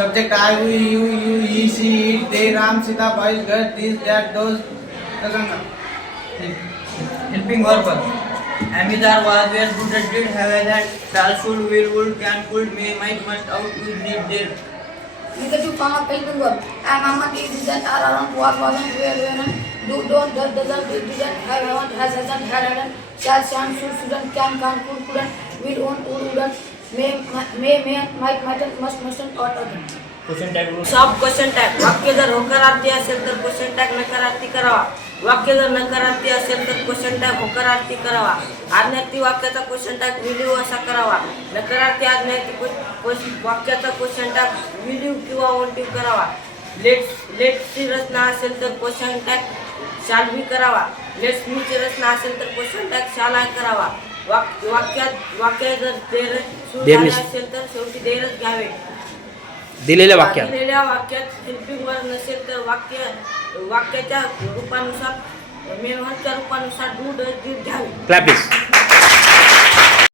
Subject I, you, he, she, it, they, Ram, Sita, boys, girls, this, that, those. Helping verb. Am is are was were good at did have that shall should will would can could may might must out will need there. Negative form of helping verb. Am, is, isn't, are, around, wasn't, were, do, don't, doesn't, didn't, have, haven't, hasn't, hadn't, shall, shan't, shouldn't, can, can't, couldn't, will, won't, wouldn't, may, might, mightn't, mustn't, oughtn't. Question tag rule. Sub question tag. वाक्य जर होकारार्थी असेल तर question tag नकारार्थी करावा. वाक्य जर नकारार्थी असेल तर क्वेश्चन टॅग होकारार्थी करावा. आज्ञार्थी वाक्याचा क्वेश्चन टॅग विलीव असा करावा. नकारार्थी आज्ञार्थी वाक्याचा क्वेश्चन टॅग विलीव किंवा ओंटीव करावा. लेट्सची रचना असेल तर क्वेश्चन टॅग शाल बी करावा. लेट्स मीची रचना असेल तर क्वेश्चन टॅग शाल आय करावा. वाक्य जर देर असेल तर शेवटी देरच घ्यावे. दिलेल्या वाक्यात हेल्पिंग वर्ब नसेल तर वाक्याच्या रूपानुसार मेन वर्बच्या रूपानुसार डू डज डीड घ्यावे. Clap please.